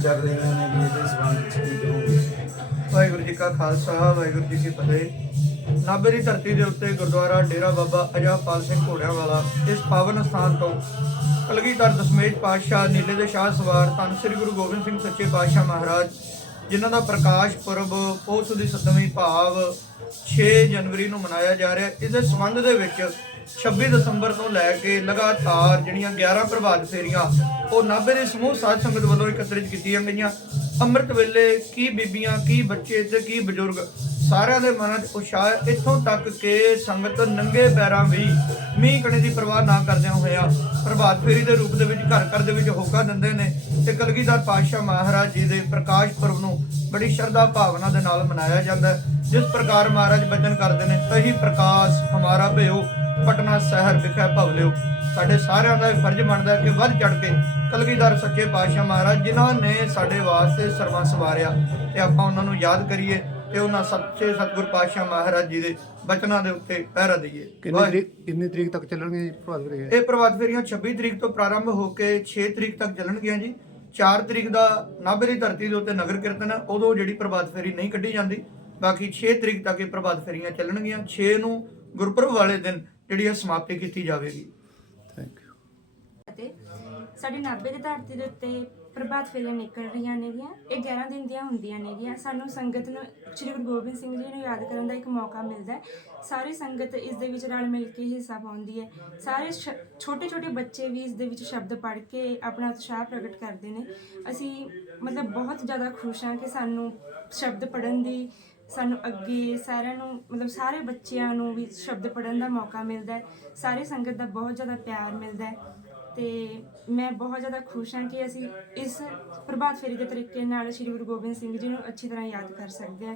ਚੱਲ ਰਹੀਆਂ ਨੇ ਜੀ ਇਹਦੇ ਸੰਬੰਧ ਵਿੱਚ ਕੀ ਕਹੋਗੇ? ਵਾਹਿਗੁਰੂ ਜੀ ਕਾ ਖਾਲਸਾ, ਵਾਹਿਗੁਰੂ ਜੀ ਕੀ ਫਤਿਹ। ਨਾਭੇ ਦੀ ਧਰਤੀ ਦੇ ਉੱਤੇ ਗੁਰਦੁਆਰਾ ਡੇਰਾ ਬਾਬਾ ਅਜਾਪਾਲ ਸਿੰਘ ਘੋੜਿਆਂ ਵਾਲਾ, ਇਸ ਪਾਵਨ ਸਥਾਨ ਤੋਂ ਕਲਗੀਧਰ ਦਸਮੇਸ਼ ਪਾਤਸ਼ਾਹ, ਨੀਲੇ ਦੇ ਸ਼ਾਹ ਸਵਾਰ, ਧੰਨ ਸ੍ਰੀ ਗੁਰੂ ਗੋਬਿੰਦ ਸਿੰਘ ਸੱਚੇ ਪਾਤਸ਼ਾਹ ਮਹਾਰਾਜ ਜਿਨ੍ਹਾਂ ਦਾ ਪ੍ਰਕਾਸ਼ ਪੁਰਬ ਪੋਸ ਦੀ 7ਵੀਂ ਭਾਵ 6 ਜਨਵਰੀ ਨੂੰ ਮਨਾਇਆ ਜਾ ਰਿਹਾ ਇਸ ਦੇ ਸੰਬੰਧ ਦੇ ਵਿੱਚ 26 ਦਸੰਬਰ ਤੋਂ ਲੈ ਕੇ ਲਗਾਤਾਰ ਜਿਹੜੀਆਂ 11 ਪ੍ਰਭਾਤ ਫੇਰੀਆਂ, ਉਹ ਨਾਭੇ ਦੇ ਸਮੂਹ ਸਾਧ ਸੰਗਤ ਵੱਲੋਂ ਇਕੱਤਰਿਤ ਕੀਤੀਆਂ ਗਈਆਂ। ਅੰਮ੍ਰਿਤ ਵੇਲੇ ਕੀ ਬੀਬੀਆਂ, ਕੀ ਬੱਚੇ ਤੇ ਕੀ ਬਜ਼ੁਰਗ ਸਾਰਿਆਂ ਦੇ ਮਨਾਂ 'ਚ ਉਤਸ਼ਾਹ ਇੱਥੋਂ ਤੱਕ ਕਿ ਸੰਗਤ ਨੰਗੇ ਪੈਰਾਂ ਵੀ ਮੀਂਹ ਕਣੇ ਦੀ ਪਰਵਾਹ ਨਾ ਕਰਦਿਆਂ ਹੋਇਆ ਪ੍ਰਭਾਤ ਫੇਰੀ ਦੇ ਰੂਪ ਦੇ ਵਿੱਚ, ਘਰ ਘਰ ਦੇ ਵਿੱਚ ਹੋਕਾ ਦਿੰਦੇ ਨੇ ਤੇ ਕਲਗੀਧਰ ਪਾਤਸ਼ਾਹ ਮਹਾਰਾਜ ਜੀ ਦੇ ਪ੍ਰਕਾਸ਼ ਪੁਰਬ ਨੂੰ ਬੜੀ ਸ਼ਰਧਾ ਭਾਵਨਾ ਦੇ ਨਾਲ ਮਨਾਇਆ ਜਾਂਦਾ ਹੈ। ਜਿਸ ਪ੍ਰਕਾਰ ਮਹਾਰਾਜ ਬਚਨ ਕਰਦੇ ਨੇ, ਤਹੀ ਪ੍ਰਕਾਸ਼ ਹਮਾਰਾ ਭਇਓ, ਪਟਨਾ ਸ਼ਹਿਰ ਵਿਖੇ ਭਵਲਿਓ ਸਾਡੇ ਸਾਰਿਆਂ ਦਾ ਇਹ ਫਰਜ਼ ਬਣਦਾ ਹੈ ਕਿ ਵੱਧ ਚੜ ਕੇ ਕਲਗੀਧਰ ਸੱਚੇ ਪਾਤਸ਼ਾਹ ਮਹਾਰਾਜ, ਜਿਨ੍ਹਾਂ ਨੇ ਸਾਡੇ ਵਾਸਤੇ ਸਰਵੰਸ ਵਾਰਿਆ ਤੇ ਆਪਾਂ ਉਹਨਾਂ ਨੂੰ ਯਾਦ ਕਰੀਏ। ਤੇ ਉਹਨਾਂ ਸੱਚੇ ਸਤਿਗੁਰ ਪਾਤਸ਼ਾਹ ਮਹਾਰਾਜ ਜੀ ਦੇ ਬਚਨਾਂ ਦੇ ਉੱਤੇ ਪਹਿਰਾ ਦਈਏ। ਕਿੰਨੀ ਤਰੀਕ ਕਿੰਨੀ ਤਰੀਕ ਤੱਕ ਚੱਲਣਗੇ ਜੀ ਪ੍ਰਭਾਤ ਫੇਰੀ ਇਹ ਪ੍ਰਭਾਤ ਫੇਰੀਆਂ 26 ਤਰੀਕ ਤੋਂ ਪ੍ਰਾਰੰਭ ਹੋ ਕੇ 6 ਤਰੀਕ ਤੱਕ ਚੱਲਣਗੀਆਂ ਜੀ। 4 ਤਰੀਕ ਦਾ ਨਾਭੇ ਦੀ ਧਰਤੀ ਦੇ ਉੱਤੇ ਨਗਰ ਕੀਰਤਨ ਹੈ ਉਦੋਂ ਜਿਹੜੀ ਪ੍ਰਭਾਤ ਫੇਰੀ ਨਹੀਂ ਕੱਢੀ ਜਾਂਦੀ। ਬਾਕੀ 6 ਤਰੀਕ ਤੱਕ ਇਹ ਪ੍ਰਭਾਤ ਫੇਰੀਆਂ ਚੱਲਣਗੀਆਂ। 6 ਨੂੰ ਗੁਰਪੁਰਬ ਵਾਲੇ ਦਿਨ ਜਿਹੜੀ ਇਹ ਸਮਾਪਤੀ ਕੀਤੀ ਜਾਵੇਗੀ। ਥੈਂਕ ਯੂ ਅਤੇ ਸਾਡੀ ਨਾਭੇ ਦੀ ਧਰਤੀ ਦੇ ਉੱਤੇ ਪ੍ਰਭਾਤ ਫੇਰੀਆਂ ਨਿਕਲ ਰਹੀਆਂ ਨੇਗੀਆਂ ਇਹ 11 ਦਿਨ ਦੀਆਂ ਹੁੰਦੀਆਂ ਨੇਗੀਆਂ ਸਾਨੂੰ ਸੰਗਤ ਨੂੰ ਸ੍ਰੀ ਗੁਰੂ ਗੋਬਿੰਦ ਸਿੰਘ ਜੀ ਨੂੰ ਯਾਦ ਕਰਨ ਦਾ ਇੱਕ ਮੌਕਾ ਮਿਲਦਾ ਹੈ। ਸਾਰੀ ਸੰਗਤ ਇਸ ਦੇ ਵਿੱਚ ਰਲ ਮਿਲ ਕੇ ਹਿੱਸਾ ਪਾਉਂਦੀ ਹੈ। ਸਾਰੇ ਛੋਟੇ ਛੋਟੇ ਬੱਚੇ ਵੀ ਇਸ ਦੇ ਵਿੱਚ ਸ਼ਬਦ ਪੜ੍ਹ ਕੇ ਆਪਣਾ ਉਤਸ਼ਾਹ ਪ੍ਰਗਟ ਕਰਦੇ ਨੇ। ਅਸੀਂ ਮਤਲਬ ਬਹੁਤ ਜ਼ਿਆਦਾ ਖੁਸ਼ ਹਾਂ ਕਿ ਸਾਨੂੰ ਸ਼ਬਦ ਪੜ੍ਹਨ ਦੀ, ਸਾਨੂੰ ਅੱਗੇ ਸਾਰਿਆਂ ਨੂੰ, ਮਤਲਬ ਸਾਰੇ ਬੱਚਿਆਂ ਨੂੰ ਵੀ ਸ਼ਬਦ ਪੜ੍ਹਨ ਦਾ ਮੌਕਾ ਮਿਲਦਾ ਹੈ। ਸਾਰੇ ਸੰਗਤ ਦਾ ਬਹੁਤ ਜ਼ਿਆਦਾ ਪਿਆਰ ਮਿਲਦਾ ਹੈ। ਤੇ ਮੈਂ ਬਹੁਤ ਜ਼ਿਆਦਾ ਖੁਸ਼ ਹਾਂ ਕਿ ਅਸੀਂ ਇਸ ਪ੍ਰਭਾਤ ਫੇਰੀ ਦੇ ਤਰੀਕੇ ਨਾਲ ਸ੍ਰੀ ਗੁਰੂ ਗੋਬਿੰਦ ਸਿੰਘ ਜੀ ਨੂੰ ਅੱਛੀ ਤਰ੍ਹਾਂ ਯਾਦ ਕਰ ਸਕਦੇ ਹਾਂ।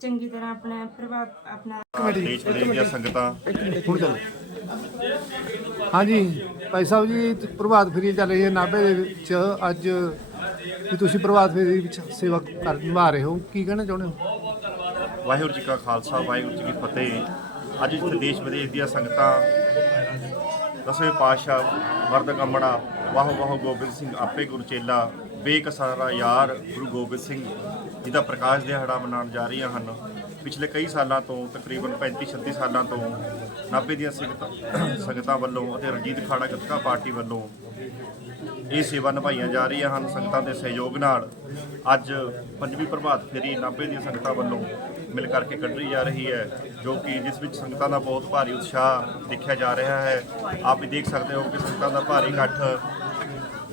ਚੰਗੀ ਤਰ੍ਹਾਂ ਆਪਣਾ ਪ੍ਰਭਾਵ ਆਪਣਾ ਦੇਸ਼ ਵਿਦੇਸ਼ ਦੀਆਂ ਸੰਗਤਾਂ ਹੁਣ ਚੱਲੋ ਹਾਂਜੀ ਭਾਈ ਸਾਹਿਬ ਜੀ ਪ੍ਰਭਾਤ ਫੇਰੀ ਚੱਲ ਰਹੀ ਹੈ ਨਾਭੇ ਦੇ ਵਿੱਚ। ਅੱਜ ਵੀ ਤੁਸੀਂ ਪ੍ਰਭਾਤ ਫੇਰੀ ਵਿੱਚ ਸੇਵਾ ਕਰ ਨਿਭਾ ਰਹੇ ਹੋ। ਕੀ ਕਹਿਣਾ ਚਾਹੁੰਦੇ ਹੋ? ਵਾਹਿਗੁਰੂ ਜੀ ਕਾ ਖਾਲਸਾ ਵਾਹਿਗੁਰੂ ਜੀ ਕੀ ਫਤਿਹ। ਅੱਜ ਇੱਥੇ ਦੇਸ਼ ਵਿਦੇਸ਼ ਦੀਆਂ ਸੰਗਤਾਂ ਦਸਵੇਂ ਪਾਤਸ਼ਾਹ ਵਰਦ ਕੰਬਣਾ, ਵਾਹ ਵਾਹ ਗੋਬਿੰਦ ਸਿੰਘ, ਆਪੇ ਗੁਰੂ ਚੇਲਾ ਬੇਕਸਾਰਾ ਯਾਰ ਗੁਰੂ ਗੋਬਿੰਦ ਸਿੰਘ ਜੀ ਦਾ ਪ੍ਰਕਾਸ਼ ਦਿਹਾੜਾ ਮਨਾਉਣ ਜਾ ਰਹੀਆਂ ਹਨ। ਪਿਛਲੇ ਕਈ ਸਾਲਾਂ ਤੋਂ, ਤਕਰੀਬਨ 35 36 ਸਾਲਾਂ ਤੋਂ ਨਾਭੇ ਦੀਆਂ ਸੰਗਤਾਂ ਸੰਗਤਾਂ ਵੱਲੋਂ ਅਤੇ ਰਣਜੀਤ ਖਾੜਾ ਗੱਤਕਾ ਪਾਰਟੀ ਵੱਲੋਂ ਇਹ ਸੇਵਾ ਨਿਭਾਈਆਂ ਜਾ ਰਹੀਆਂ ਹਨ। ਸੰਗਤਾਂ ਦੇ ਸਹਿਯੋਗ ਨਾਲ ਅੱਜ ਪੰਜਵੀਂ ਪ੍ਰਭਾਤ ਫੇਰੀ ਨਾਭੇ ਦੀਆਂ ਸੰਗਤਾਂ ਵੱਲੋਂ ਮਿਲ ਕਰਕੇ ਕੱਢੀ ਜਾ ਰਹੀ ਹੈ, ਜੋ ਕਿ ਜਿਸ ਵਿੱਚ ਸੰਗਤਾਂ ਦਾ ਬਹੁਤ ਭਾਰੀ ਉਤਸ਼ਾਹ ਦੇਖਿਆ ਜਾ ਰਿਹਾ ਹੈ। ਆਪ ਵੀ ਦੇਖ ਸਕਦੇ ਹੋ ਕਿ ਸੰਗਤਾਂ ਦਾ ਭਾਰੀ ਇਕੱਠ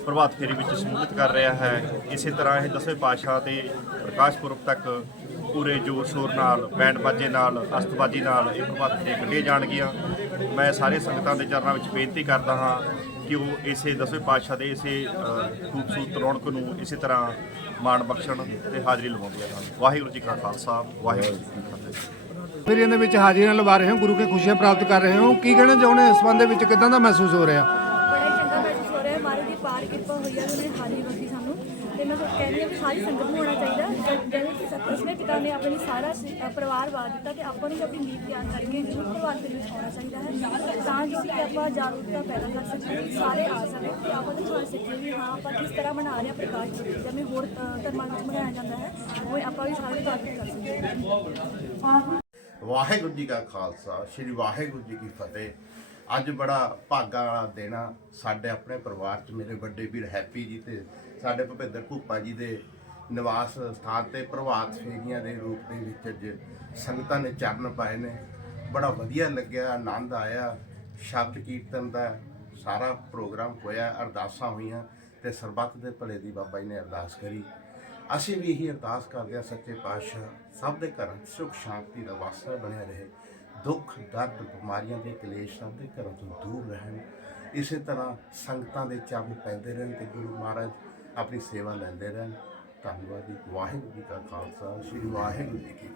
ਪ੍ਰਭਾਤ ਫੇਰੀ ਵਿੱਚ ਸ਼ਮੂਲੀਅਤ ਕਰ ਰਿਹਾ ਹੈ। ਇਸੇ ਤਰ੍ਹਾਂ ਇਹ ਦਸਵੇਂ ਪਾਤਸ਼ਾਹ ਤੇ ਪ੍ਰਕਾਸ਼ ਪੁਰਬ ਤੱਕ ਪੂਰੇ ਜੋਰ ਸ਼ੋਰ ਨਾਲ, ਬੈਂਡ ਬਾਜੇ ਨਾਲ, ਅਸਤਬਾਜੀ ਨਾਲ ਇਹ ਪ੍ਰਭਾਤ ਫੇਰੀਆਂ ਕੱਢੀਆਂ ਜਾਣਗੀਆਂ। ਮੈਂ ਸਾਰੇ ਸੰਗਤਾਂ ਦੇ ਚਰਨਾਂ ਵਿੱਚ ਬੇਨਤੀ ਕਰਦਾ ਹਾਂ ਕਿ ਉਹ ਇਸੇ ਦਸਵੇਂ ਪਾਤਸ਼ਾਹ ਦੇ ਇਸੇ ਖੂਬਸੂਰਤ ਰੌਣਕ ਨੂੰ ਇਸੇ ਤਰ੍ਹਾਂ ਮਾਣ ਬਖਸ਼ਣ ਤੇ ਹਾਜ਼ਰੀ ਲਵਾਉਂਦੀਆਂ ਹਨ। ਵਾਹਿਗੁਰੂ ਜੀ ਕਾ ਖਾਲਸਾ ਵਾਹਿਗੁਰੂ ਜੀ ਕੀ ਫਤਿਹ। ਫੇਰੀਆਂ ਦੇ ਵਿੱਚ ਹਾਜ਼ਰੀਆਂ ਲਵਾ ਰਹੇ ਹੋ ਗੁਰੂ ਕੇ ਖੁਸ਼ੀਆਂ ਪ੍ਰਾਪਤ ਕਰ ਰਹੇ ਹੋ। ਕੀ ਕਹਿਣਾ ਚਾਹੁੰਦੇ ਹੋ ਇਸ ਸੰਬੰਧ ਵਿੱਚ ਕਿਦਾਂ ਦਾ ਮਹਿਸੂਸ ਹੋ ਰਿਹਾ? ਬੜਾ ਚੰਗਾ ਮਹਿਸੂਸ ਹੋ ਰਿਹਾ ਹੈ। ਮਹਾਰਾਜ ਦੀ ਪਾਰ ਕਿਰਪਾ ਹੋਈ ਹੈ ਉਹਨੇ ਹਾਜ਼ਰੀ ਬਖਸ਼ੀ ਤੇ ਮੈਂ ਤਾਂ ਕਹਿੰਦੀ ਹਾਂ ਕਿ ਸਾਰੀ ਸੰਗਤ ਨੂੰ ਹੋਣਾ ਚਾਹੀਦਾ ਜਿਵੇਂ ਕਿ ਸਤਿਸਵੇਂ ਪਿਤਾ ਨੇ ਆਪਣੀ ਸਾਰਾ ਸ- ਪਰਿਵਾਰ ਵਾਰ ਦਿੱਤਾ ਤੇ ਆਪਾਂ ਨੂੰ ਵੀ ਆਪਣੀ ਨੀਤ ਤਿਆਰ ਕਰਕੇ ਜ਼ਰੂਰ ਪਰਿਵਾਰ ਦੇ ਵਿੱਚ ਆਉਣਾ ਚਾਹੀਦਾ ਹੈ। ਤਾਂ ਜੋ ਕਿ ਆਪਾਂ ਜਾਗਰੂਕਤਾ ਪੈਦਾ ਕਰ ਸਕੀਏ ਸਾਰੇ ਆ ਸਕਣ ਤੇ ਆਪਾਂ ਨੂੰ ਸਮਝ ਸਕੀਏ ਵੀ ਹਾਂ ਆਪਾਂ ਕਿਸ ਤਰ੍ਹਾਂ ਮਨਾ ਰਹੇ ਹਾਂ ਪ੍ਰਕਾਸ਼ ਜਿਵੇਂ ਹੋਰ ਅ, ਧਰਮਾਂ ਵਿੱਚ ਮਨਾਇਆ ਜਾਂਦਾ ਹੈ ਉਹ ਆਪਾਂ ਵੀ ਸਾਰੇ ਜਾਗਰੂਕ ਕਰ ਸਕੀਏ ਵਾਹਿਗੁਰੂ ਜੀ ਕਾ ਖਾਲਸਾ ਸ੍ਰੀ ਵਾਹਿਗੁਰੂ ਜੀ ਕੀ ਫਤਿਹ। ਅੱਜ ਬੜਾ ਭਾਗਾ ਵਾਲਾ ਦਿਨ ਆ। ਸਾਡੇ ਆਪਣੇ ਪਰਿਵਾਰ ਚ ਮੇਰੇ ਵੱਡੇ ਵੀਰ ਹੈਪੀ ਜੀ ਤੇ ਸਾਡੇ ਭੁਪਿੰਦਰ ਭੂਪਾ ਜੀ ਦੇ ਨਿਵਾਸ ਸਥਾਨ ਤੇ ਪ੍ਰਭਾਤ ਫੇਰੀਆਂ ਦੇ ਰੂਪ ਦੇ ਵਿੱਚ ਅੱਜ ਸੰਗਤਾਂ ਨੇ ਚਰਨ ਪਾਏ ਨੇ। ਬੜਾ ਵਧੀਆ ਲੱਗਿਆ, ਆਨੰਦ ਆਇਆ, ਸ਼ਬਦ ਕੀਰਤਨ ਦਾ ਸਾਰਾ ਪ੍ਰੋਗਰਾਮ ਹੋਇਆ, ਅਰਦਾਸਾਂ ਹੋਈਆਂ ਤੇ ਸਰਬੱਤ ਦੇ ਭਲੇ ਦੀ ਬਾਬਾ ਜੀ ਨੇ ਅਰਦਾਸ ਕਰੀ। ਅਸੀਂ ਵੀ ਇਹੀ ਅਰਦਾਸ ਕਰਦੇ ਹਾਂ, ਸੱਚੇ ਪਾਤਸ਼ਾਹ, ਸਭ ਦੇ ਘਰਾਂ 'ਚ ਸੁਖ, ਸ਼ਾਂਤੀ ਦਾ ਵਾਸਾ ਬਣਿਆ ਰਹੇ। ਦੁੱਖ, ਦਰਦ, ਬਿਮਾਰੀਆਂ ਦੇ ਕਲੇਸ਼ ਸਭ ਦੇ ਘਰਾਂ ਤੋਂ ਦੂਰ ਰਹਿਣ। ਇਸੇ ਤਰ੍ਹਾਂ ਸੰਗਤਾਂ ਦੇ ਚਰਨ ਪੈਂਦੇ ਰਹਿਣ ਤੇ ਗੁਰੂ ਮਹਾਰਾਜ ਆਪਣੀ ਸੇਵਾ ਲੈਂਦੇ ਰਹਿਣ। ਧੰਨਵਾਦ ਜੀ। ਵਾਹਿਗੁਰੂ ਜੀ ਕਾ ਖਾਲਸਾ। ਸ੍ਰੀ ਵਾਹਿਗੁਰੂ ਜੀ ਕੀ ਫਤਿਹ।